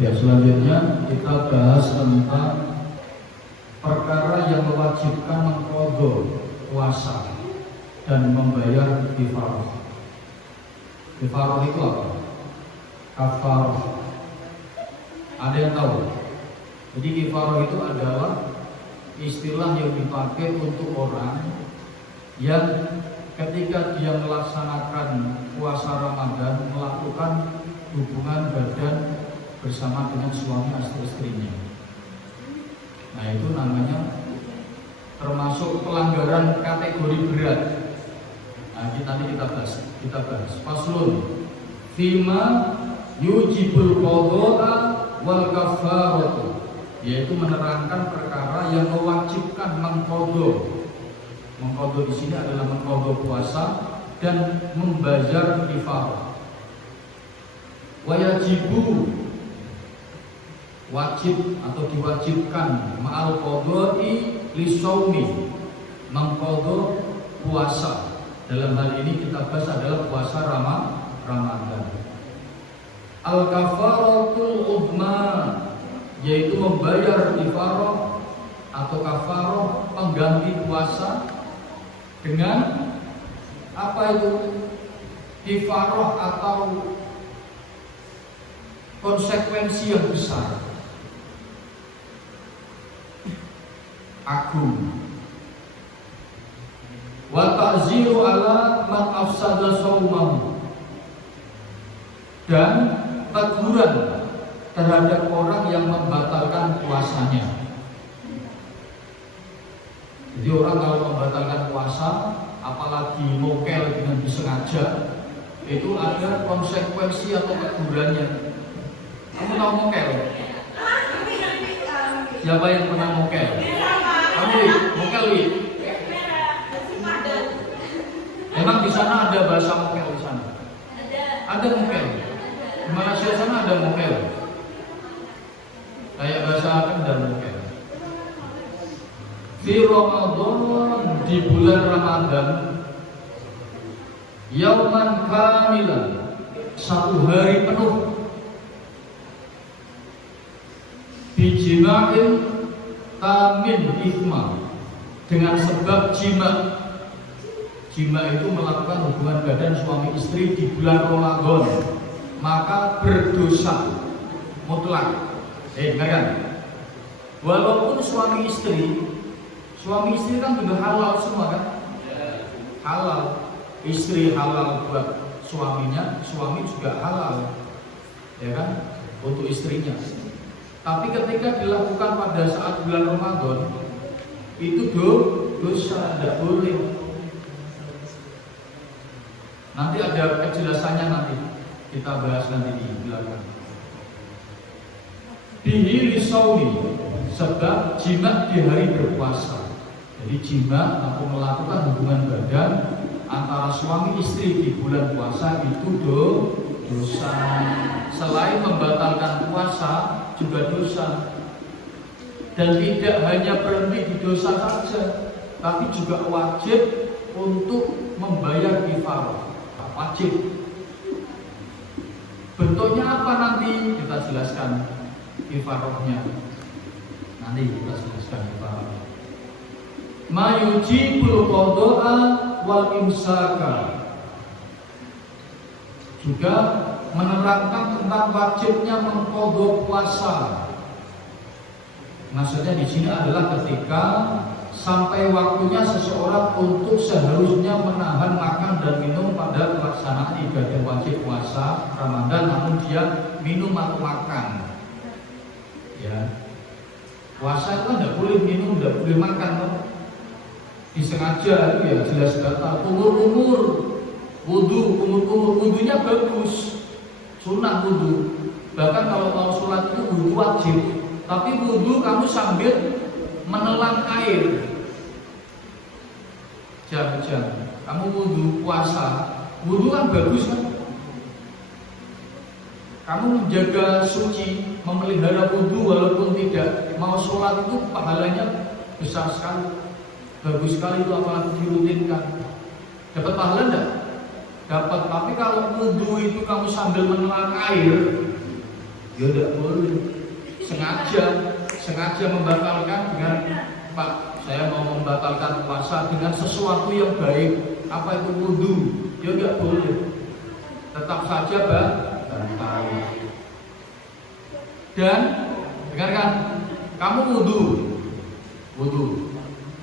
Ya, selanjutnya kita bahas tentang perkara yang mewajibkan mengqadha puasa dan membayar kifarah. Kifarah itu apa? Kafarah. Ada yang tahu? Jadi kifarah itu adalah istilah yang dipakai untuk orang yang ketika dia melaksanakan puasa Ramadan melakukan hubungan badan bersama dengan suami atau istrinya. Nah, itu namanya termasuk pelanggaran kategori berat. Nah, nanti kita bahas. Faslun fima yujibul qadha wal kafaratu, yaitu menerangkan perkara yang mewajibkan mengqadha. Mengqadha di sini adalah mengqadha puasa dan membayar kifarah. Wajibu, wajib atau diwajibkan ma'al qadha'i lisaumi, mengqadha puasa. Dalam hal ini kita bahas adalah puasa Ramadan. Al-kafaratul udma, yaitu membayar kifarah atau kafarah pengganti puasa dengan apa itu? Kifarah atau konsekuensi yang besar, agung. Wa ta'ziru ala man afsada shaumahu, dan teguran terhadap orang yang membatalkan puasanya. Jadi orang kalau membatalkan puasa, apalagi mokel dengan disengaja, itu ada konsekuensi atau tegurannya. Kamu tahu mokel? Siapa yang pernah mokel? Kamu mokel, Wi? Memang di sana ada bahasa mokel di sana? Ada mokel. Di Malaysia sana ada mokel. Kayak bahasa Kendal mokel. Di Ramadan, di bulan Ramadan, yauman kamilan, satu hari penuh, bijima'in tamin ithma, dengan sebab jima. Jima itu melakukan hubungan badan suami istri di bulan Ramadan, maka berdosa mutlak. Dengarkan, walaupun suami istri kan juga halal semua kan? Halal, istri halal buat suaminya, suami juga halal, ya kan? Untuk istrinya. Tapi ketika dilakukan pada saat bulan Ramadan, itu dosa, tidak boleh. Nanti ada kejelasannya, nanti kita bahas nanti di belakang. Bihi lisauni, sebab jima di hari berpuasa. Jadi jima atau melakukan hubungan badan antara suami istri di bulan puasa itu dosa. Selain membatalkan puasa juga dosa. Dan tidak hanya berhenti di dosa saja, tapi juga wajib untuk membayar kifarah. Wajib. Bentuknya apa nanti kita jelaskan kifarahnya. Nanti kita jelaskan kifarah. Ma yujibul qadha wal imsaka, juga menerangkan tentang wajibnya mengqadha puasa. Maksudnya di sini adalah ketika sampai waktunya seseorang untuk seharusnya menahan makan dan minum pada pelaksanaan ibadah wajib puasa Ramadan, namun dia minum atau makan. Ya, puasa itu tidak boleh minum, tidak boleh makan. Disengaja itu ya jelas batal. Umur wudunya bagus, sunnah wudu. Bahkan kalau mau sholat itu wudu wajib. Tapi wudu kamu sambil menelan air. Jangan kamu wudu puasa, wudu kan bagus kan? Kamu menjaga suci, memelihara wudu walaupun tidak mau sholat itu pahalanya besar sekali, bagus sekali itu apalagi dirutinkan. Dapat pahala enggak? Dapat. Tapi kalau wudu itu kamu sambil menelan air, Ya tidak boleh. Sengaja membatalkan dengan Pak, saya mau membatalkan puasa dengan sesuatu yang baik. Apa itu wudu? Ya tidak boleh. Tetap saja batal. Dan dengarkan, kamu wudu,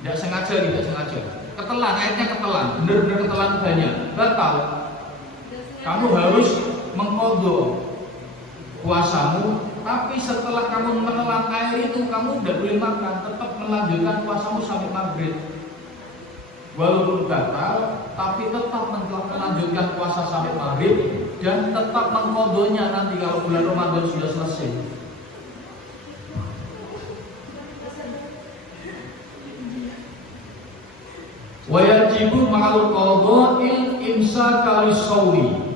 tidak sengaja, ketelan, airnya ketelan, benar-benar ketelan banyak, batal. Kamu harus mengqadha puasamu, tapi setelah kamu menelan air itu kamu tidak boleh makan, tetap melanjutkan puasamu sampai maghrib. Walaupun batal, tapi tetap melanjutkan puasa sampai maghrib dan tetap mengqadhanya nanti kalau bulan Ramadan sudah selesai. Wajibu ma'al qadha'il imsaka lis-shaumi.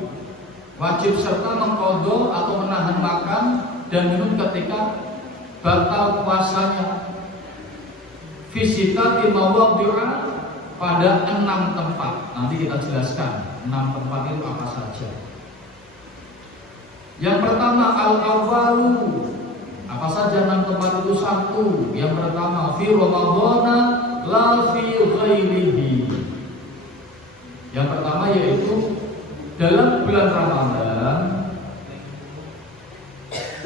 Wajib serta mengqadha atau menahan makan dan minum ketika batal puasanya. Fi sittati mawadhi'a, pada 6 tempat. Nanti kita jelaskan 6 tempat itu apa saja. Yang pertama al-awwalu. Apa saja 6 tempat itu? 1. Yang pertama fi Ramadhana la fi ghairihi. Yang pertama yaitu dalam bulan Ramadan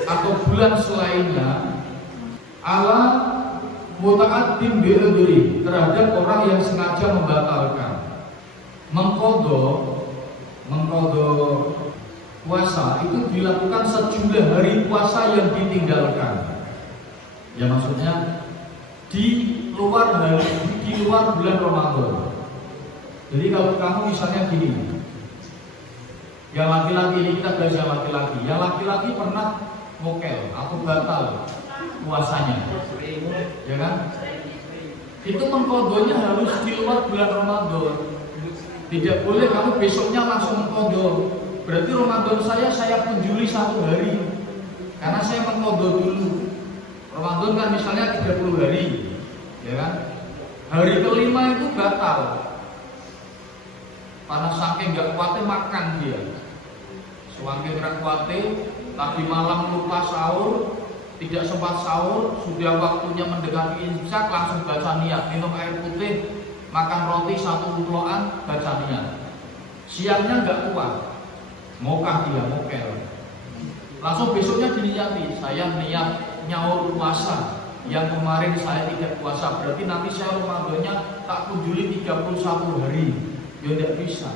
atau bulan selainnya ala muta'addim bi'udhri, terhadap orang yang sengaja membatalkan. Mengqadha puasa itu dilakukan sejumlah hari puasa yang ditinggalkan. Ya maksudnya di luar bulan Ramadan. Jadi kalau kamu misalnya gini, yang laki-laki ini kita bahas yang laki-laki. Yang laki-laki pernah mokel atau batal puasanya, ya kan? Itu mengqadhanya harus di luar bulan Ramadan. Tidak boleh kamu besoknya langsung mengqadha. Berarti Ramadan saya penjuli 1 hari, karena saya mengqadha dulu. Ramadan kan misalnya 30 hari, ya kan? Hari kelima itu batal, karena saking nggak kuatnya makan dia. Saking nggak kuatnya, tadi malam lupa sahur, tidak sempat sahur, sudah waktunya mendekati imsak, langsung baca niat, minum air putih, makan roti 1 uloan, baca niat. Siangnya nggak kuat, mokah dia, mokel. Langsung besoknya diniyati, saya niat nyaur puasa, yang kemarin saya tidak puasa, berarti nanti saya Ramadannya tak kunjuli 31 hari. Ya tidak bisa.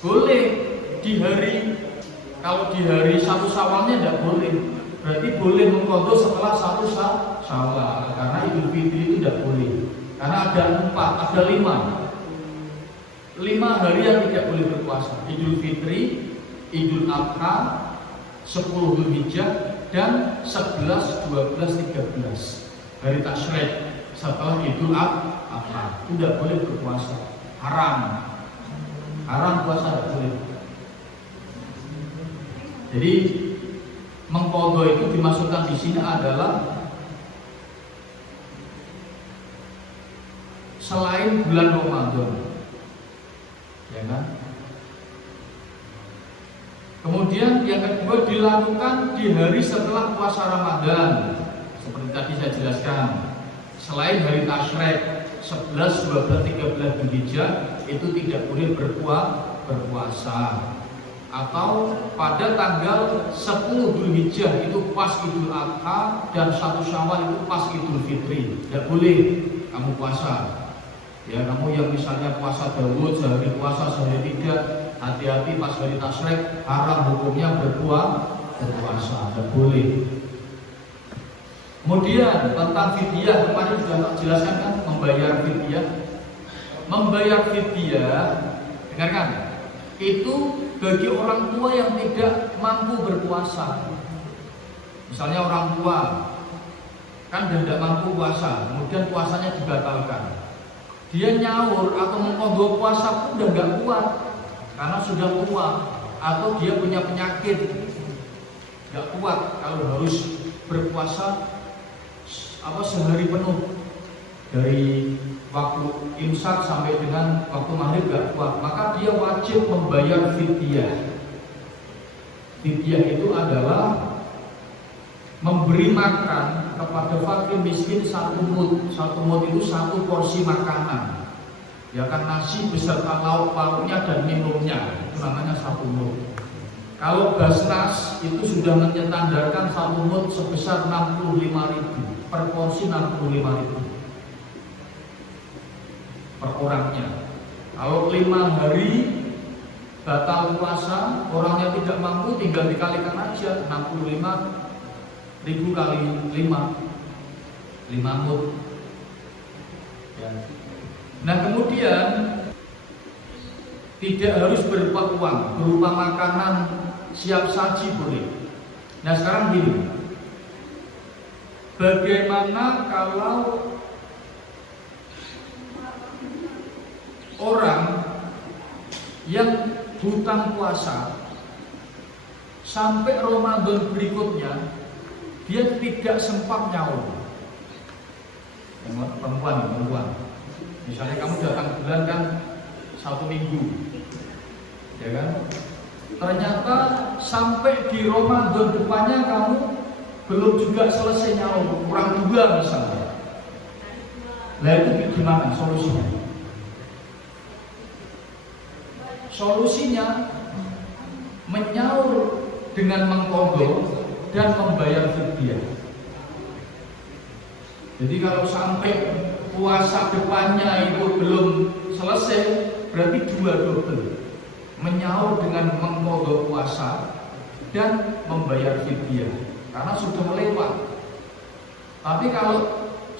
Boleh di hari, kalau di hari 1 Syawalnya tidak boleh. Berarti boleh mengqadha setelah 1 Syawal, karena Idul Fitri itu tidak boleh. Karena ada 4, ada 5 hari yang tidak boleh berpuasa. Idul Fitri, Idul Adha, 10 Dzulhijjah, dan 11, 12, 13 hari Tasyrik setelah Idul Adha. Itu tidak boleh berpuasa. Haram puasa tidak boleh. Jadi mengqadha itu dimasukkan di sini adalah selain bulan Ramadan, ya kan? Kemudian yang kedua dilakukan di hari setelah puasa Ramadan, seperti tadi saya jelaskan. Selain hari Tasyrik 11, 12, 13 Dzulhijjah itu tidak boleh berpuasa. Atau pada tanggal 10 Dzulhijjah itu pas Idul Adha, dan 1 Syawal itu pas Idul Fitri. Tidak boleh kamu puasa. Ya, kamu yang misalnya puasa Daud sehari puasa sehari tidak, hati-hati pas hari Tasyrik haram hukumnya berpuasa. Tidak boleh. Kemudian tentang fidyah, kemarin sudah tak jelaskan kan, membayar fidyah, dengarkan, itu bagi orang tua yang tidak mampu berpuasa. Misalnya orang tua kan tidak mampu puasa, kemudian puasanya dibatalkan, dia nyaur atau mengqadha puasa pun udah nggak kuat karena sudah tua, atau dia punya penyakit nggak kuat kalau harus berpuasa sehari penuh dari waktu imsak sampai dengan waktu maghrib gak kuat, maka dia wajib membayar fidyah. Fidyah itu adalah memberi makan kepada fakir miskin 1 mud. 1 mud itu 1 porsi makanan. Ya kan, nasi beserta lauk pauknya dan minumnya, itu namanya 1 mud. Kalau Basnas itu sudah menyetandarkan 1 mud sebesar 65.000 per porsi, 65.000 per orangnya. Kalau 5 hari batal puasa, orangnya tidak mampu, tinggal dikalikan aja 65.000 kali 5 mud. Ya. Nah kemudian tidak harus berupa uang, berupa makanan siap saji boleh. Nah sekarang gini, bagaimana kalau orang yang hutang puasa sampai Ramadan berikutnya dia tidak sempat nyaur? Perempuan. Misalnya kamu datang bulan kan 1 minggu, ya kan? Ternyata sampai di Ramadan depannya kamu belum juga selesai nyaur, kurang 2 misalnya. Nah itu gimana solusinya? Solusinya menyaur dengan mengqadha dan membayar fidyah. Jadi kalau sampai puasa depannya itu belum selesai, berarti 2 double. Menyaur dengan mengqadha puasa dan membayar fidyah karena sudah lewat. Tapi kalau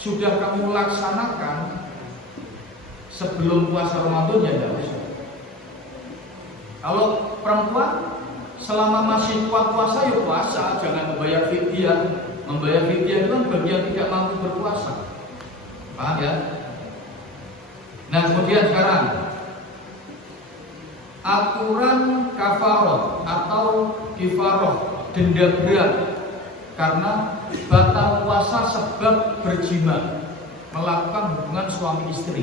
sudah kamu laksanakan sebelum puasa Ramadan ya tidak usah. Kalau perempuan selama masih kuat puasa ya puasa, jangan membayar fidyah. Membayar fidyah itu kan bagi yang tidak mampu berpuasa. Paham ya? Nah kemudian sekarang aturan kafaroh atau kifaroh, denda berat karena batal puasa sebab berjima, melakukan hubungan suami istri.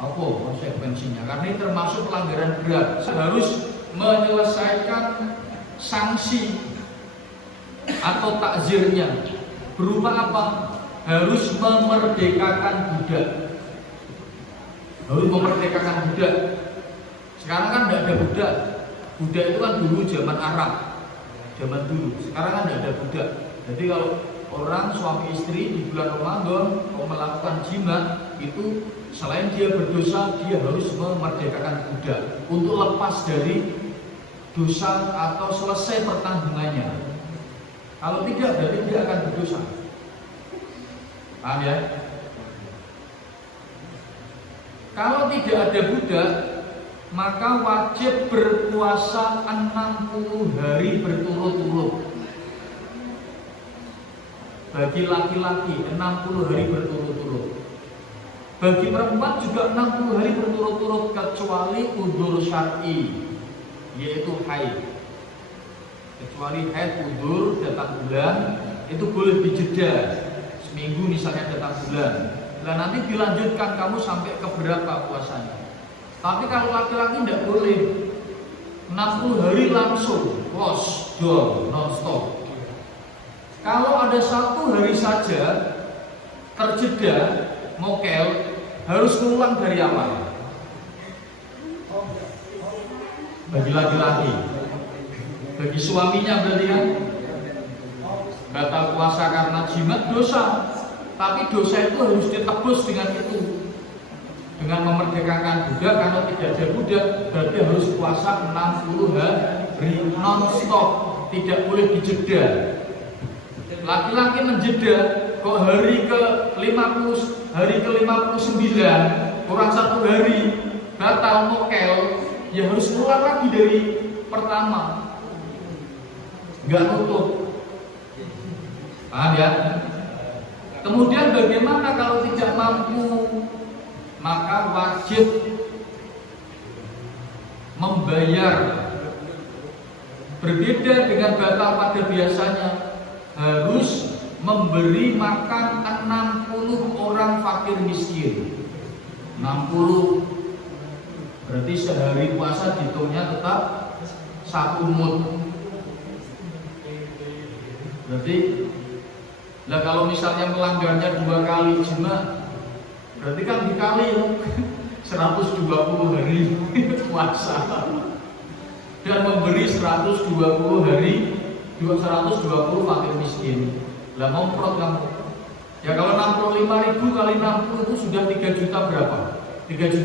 Apa konsekuensinya? Karena ini termasuk pelanggaran berat. Harus menyelesaikan sanksi atau takzirnya. Berupa apa? Harus memerdekakan budak. Harus memerdekakan budak. Sekarang kan tidak ada budak. Budak itu kan dulu zaman Arab, zaman dulu. Sekarang kan tidak ada budak. Jadi kalau orang suami istri di bulan Ramadan mau melakukan jima, itu selain dia berdosa, dia harus memerdekakan budak untuk lepas dari dosa atau selesai pertanggungannya. Kalau tidak, berarti dia akan berdosa. Paham ya? Kalau tidak ada budak, maka wajib berpuasa 60 hari berturut-turut. Bagi laki-laki 60 hari berturut-turut. Bagi perempuan juga 60 hari berturut-turut kecuali udzur syar'i, yaitu haid. Kecuali haid, udzur, datang bulan, itu boleh dijeda seminggu misalnya datang bulan. Nah nanti dilanjutkan kamu sampai ke berapa puasanya. Tapi kalau laki-laki tidak boleh 60 hari langsung close door non-stop. Kalau ada 1 hari saja terjeda mokel, harus ulang dari awal. Bagi laki-laki, bagi suaminya berarti kan batal puasa karena jimat dosa. Tapi dosa itu harus ditebus dengan itu, dengan memerdekakan budak. Kalau tidak ada budak, berarti harus puasa 60 hari non-stop, tidak boleh dijeda. Laki-laki menjeda kok hari ke-50, hari ke-59 kurang 1 hari batal mokel, ya harus ulang lagi dari pertama, nggak nutup. Paham ya? Kemudian bagaimana kalau tidak mampu? Maka wajib membayar. Berbeda dengan batal pada biasanya, harus memberi makan 60 orang fakir miskin. 60 berarti sehari puasa hitungnya tetap 1 mud. Berarti lah kalau misalnya melanggarnya 2 kali jima, berarti kan dikali 120 hari puasa dan memberi 120 hari 120 fakir miskin. Lah ngomprot kamu. Ya kalau 65.000 kali 60 itu sudah 3 juta berapa? 3.600.000.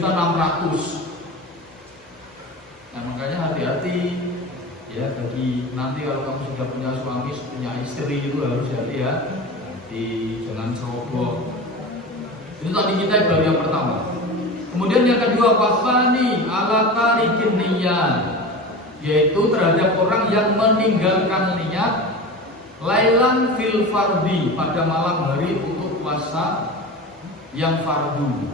Nah makanya hati-hati ya, bagi nanti kalau kamu sudah punya suami, punya istri itu harus hati ya, jangan ceroboh. Itu tadi kita baru yang pertama. Kemudian yang kedua, wafani ala tarikin niyat, yaitu terhadap orang yang meninggalkan niat lailan fil fardi, pada malam hari untuk puasa yang fardu.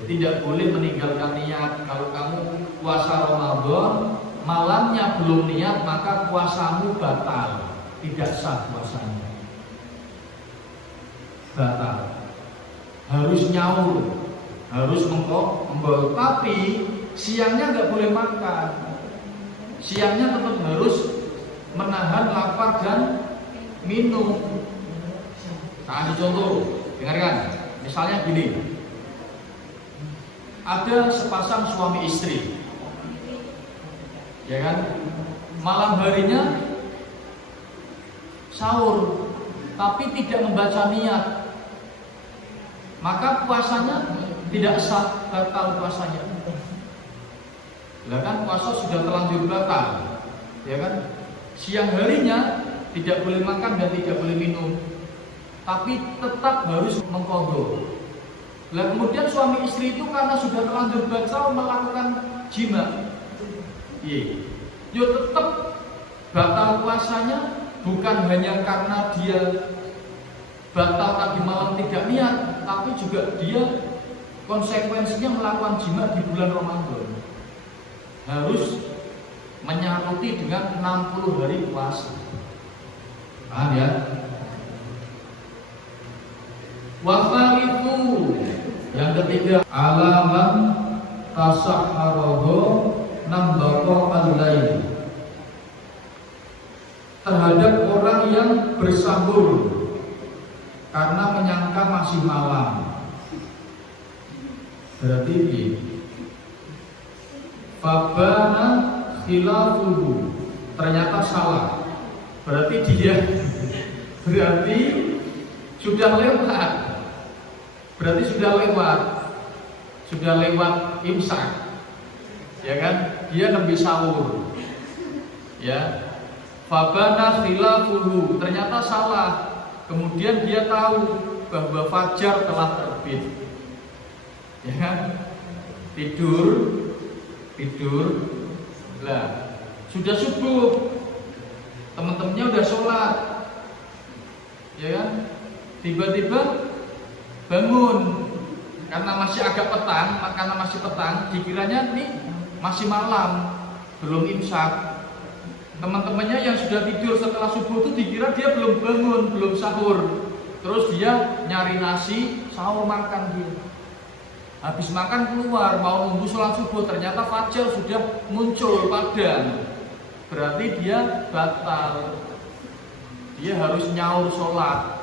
Jadi tidak boleh meninggalkan niat. Kalau kamu puasa Ramadan malamnya belum niat, maka puasamu batal, tidak sah puasanya, batal. Harus nyaur, harus membawa, tapi siangnya nggak boleh makan. Siangnya tetap harus menahan lapar dan minum. Nah, ada contoh, dengarkan. Misalnya gini, ada sepasang suami istri, ya kan, malam harinya sahur tapi tidak membaca niat, maka puasanya tidak sah, batal puasanya. Lah kan puasa sudah terlanjur batal, ya kan. Siang harinya tidak boleh makan dan tidak boleh minum, tapi tetap harus mengqadha. Lah kemudian suami istri itu karena sudah terlanjur batal melakukan jima, yo tetap batal puasanya, bukan hanya karena dia batal tadi malam tidak niat, tapi juga dia konsekuensinya melakukan jima di bulan Ramadan. Harus menyaruti dengan 60 hari puasa. Paham ya? Wafalitu, yang ketiga, alaman tasahharoho nambako al-lail, terhadap orang yang bersahur karena menyangka masih malam. Berarti ini fabana khilafuhu, ternyata salah. Berarti dia sudah lewat. Berarti sudah lewat imsak, ya kan? Dia nembe sahur, ya. Fabana khilafuhu, ternyata salah. Kemudian dia tahu bahwa fajar telah terbit, ya kan? Tidur, lah sudah subuh, teman-temannya udah sholat, ya kan? Tiba-tiba bangun karena masih agak petang, dikiranya nih masih malam, belum imsak. Teman-temannya yang sudah tidur setelah subuh itu dikira dia belum bangun, belum sahur. Terus dia nyari nasi, sahur, makan dia. Habis makan keluar, mau nunggu sholat subuh, ternyata fajar sudah muncul padam. Berarti dia batal. Dia harus nyaur sholat.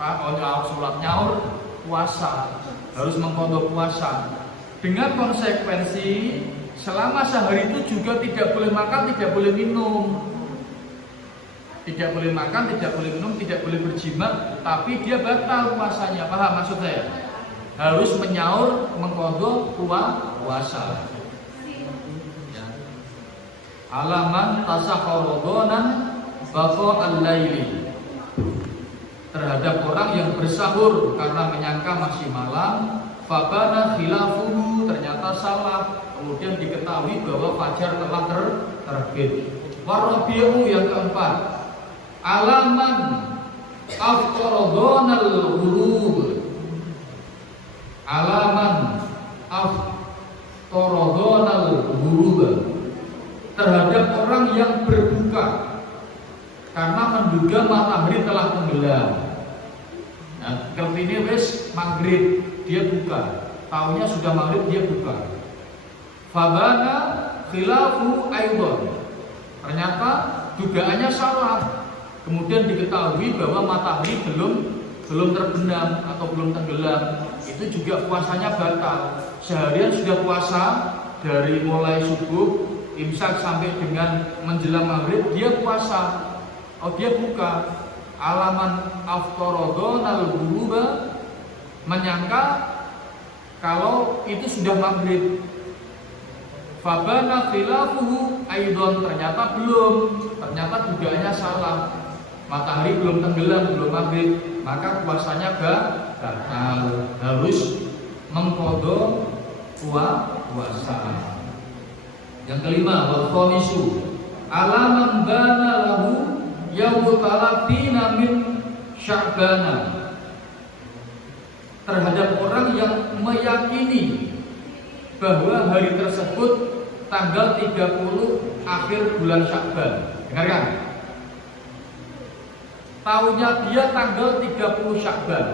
Nyaur puasa, harus mengqadha puasa. Dengan konsekuensi selama sehari itu juga tidak boleh makan, tidak boleh minum. Tidak boleh makan, tidak boleh minum, tidak boleh berjima, tapi dia batal puasanya. Paham maksud saya? Harus menyaur, mengqadha puasa. Ya. Alaman tasahharodonan baqa al-laili, terhadap orang yang bersahur karena menyangka masih malam, fabana khilafuhu, ternyata salah, kemudian diketahui bahwa fajar telah terbit. Warabi'u, yang keempat, alaman afqaradonal ghurub, alaman afqaradonal ghurub, terhadap orang yang berbuka karena menduga matahari telah tenggelam. Nah, ini wes maghrib, dia buka, tahunya sudah maghrib, dia buka. Fabana khilafu aidon, ternyata dugaannya salah, kemudian diketahui bahwa matahari belum terbenam atau belum tenggelam, itu juga puasanya batal. Seharian sudah puasa dari mulai subuh imsak sampai dengan menjelang maghrib, dia puasa. Oh, dia buka alaman aftaradon al-ghuruba, menyangka kalau itu sudah maghrib. Fabana khilafuhu aidon, ternyata belum, ternyata dugaannya salah, matahari belum tenggelam, belum maghrib, maka puasanya batal, harus mengqadha puasa. Yang kelima, wal khamisu alaman bana lahu yaumut talatina min sya'bana, terhadap orang yang meyakini bahwa hari tersebut tanggal 30 akhir bulan Sya'ban. Dengarkan, tahunnya dia tanggal 30 Sya'ban,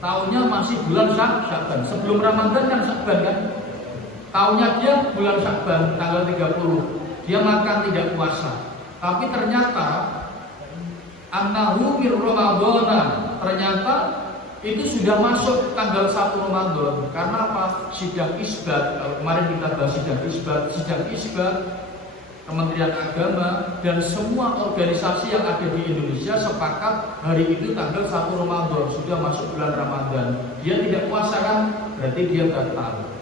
tahunnya masih bulan Sya'ban, sebelum Ramadan kan Sya'ban kan, tahunnya dia bulan Sya'ban tanggal 30, dia makan tidak puasa. Tapi ternyata annahu mir Ramadana, ternyata itu sudah masuk tanggal 1 Ramadan. Karena apa? Sidang isbat, kemarin kita bahas sidang isbat Kementerian Agama dan semua organisasi yang ada di Indonesia sepakat hari itu tanggal 1 Ramadan, sudah masuk bulan Ramadan. Dia tidak puasa kan? Berarti dia batal.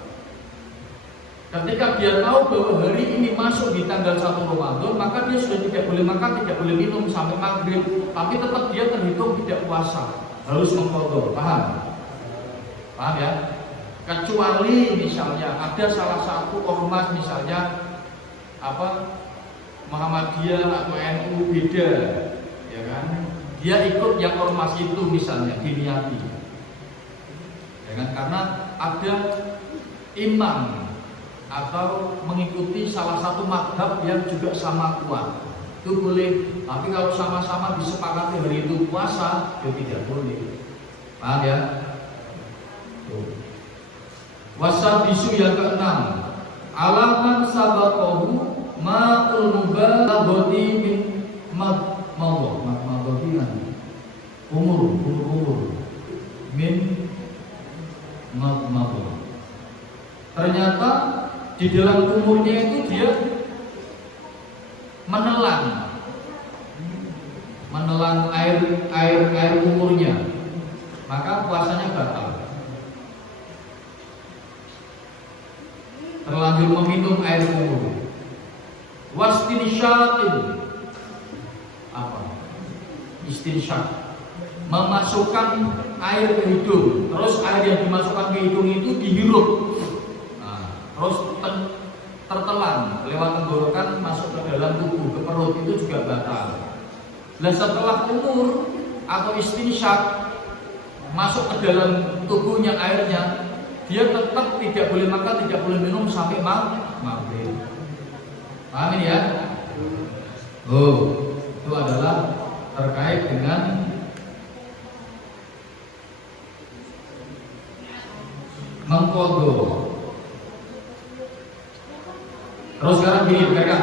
Ketika dia tahu bahwa hari ini masuk di tanggal 1 Ramadan, maka dia sudah tidak boleh makan, tidak boleh minum sampai maghrib. Tapi tetap dia terhitung tidak puasa, harus mengqadha. Paham ya? Kecuali misalnya ada salah satu ormas, misalnya Muhammadiyah atau NU beda, ya kan? Dia ikut yang ormas itu misalnya diniati, ya kan? Karena ada imam atau mengikuti salah satu mazhab yang juga sama kuat, itu boleh. Tapi kalau sama-sama disepakati hari itu puasa, ya tidak boleh. Paham ya? Wasabisu yang keenam, alaman sabaqahu ma'ul mubalaghati min umur min madmadah. Ternyata di dalam umurnya itu dia menelan air umurnya, maka puasanya batal. Terlanjur meminum air umur. Wastinsyatin, istinsyak, memasukkan air ke hidung, terus air yang dimasukkan ke hidung itu dihirup, terus tertelan lewat tenggorokan masuk ke dalam tubuh, ke perut, itu juga batal. Dan setelah umur atau istinsyak masuk ke dalam tubuhnya airnya, dia tetap tidak boleh makan, tidak boleh minum sampai maghrib. Paham ini ya? Itu adalah terkait dengan mengqadha. Terus sekarang gini, dengarkan.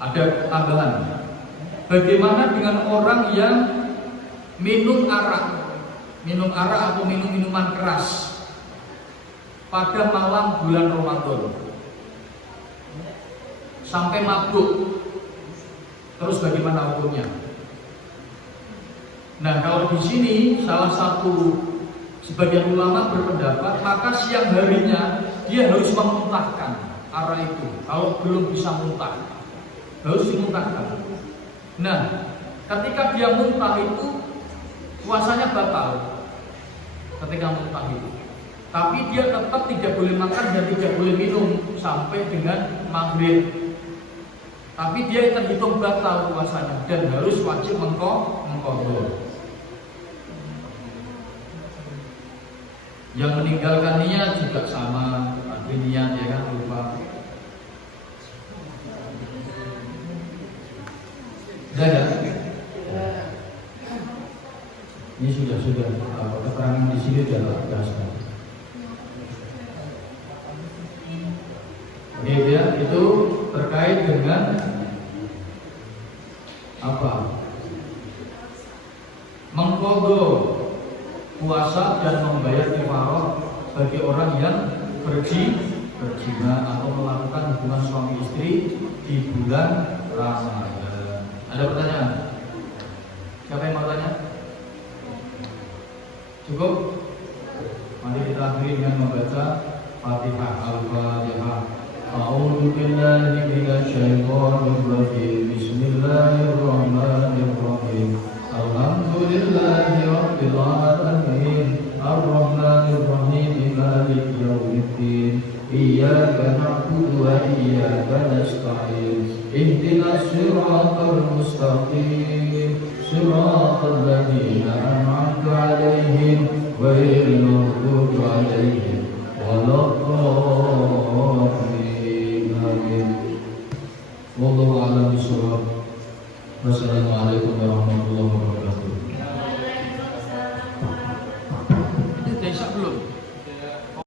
Ada tambahan. Bagaimana dengan orang yang minum arak atau minum minuman keras pada malam bulan Ramadan sampai mabuk? Terus bagaimana hukumnya? Nah, kalau di sini salah satu sebagian ulama berpendapat, maka siang harinya dia harus memuntahkan arak itu. Kalau belum bisa muntah, harus dimuntahkan. Nah, ketika dia muntah itu puasanya batal. Ketika muntah itu, tapi dia tetap tidak boleh makan dan tidak boleh minum sampai dengan maghrib. Tapi dia terhitung batal puasanya dan harus wajib mengqadha. Yang meninggalkan niat juga sama, tapi niat ya kan lupa. Ya. Ini sudah keterangan di sini sudah jelaskan. Oke ya, itu terkait dengan monggo puasa dan membayar kifarah bagi orang yang berjima atau melakukan hubungan suami istri di bulan Ramadan. Ada pertanyaan? Siapa yang mau tanya? Cukup? Mari kita akhiri dengan membaca Fatihah. Al-Fatihah. A'udzu billahi minasyaitonir rajim. Bismillahirrahmanirrahim. Alhamdulillahi rabbil alamin. Ar-Rahmanir Rahim. Maliki yaumiddin. Iyyaka na'budu wa iyyaka nasta'in. Ihdinas siratal mustaqim. Siratal ladzina an'amta 'alaihim ghairil maghdubi 'alaihim waladdallin. Amin. Wallahu a'lam bishawab. Wassalamualaikum warahmatullahi wabarakatuh.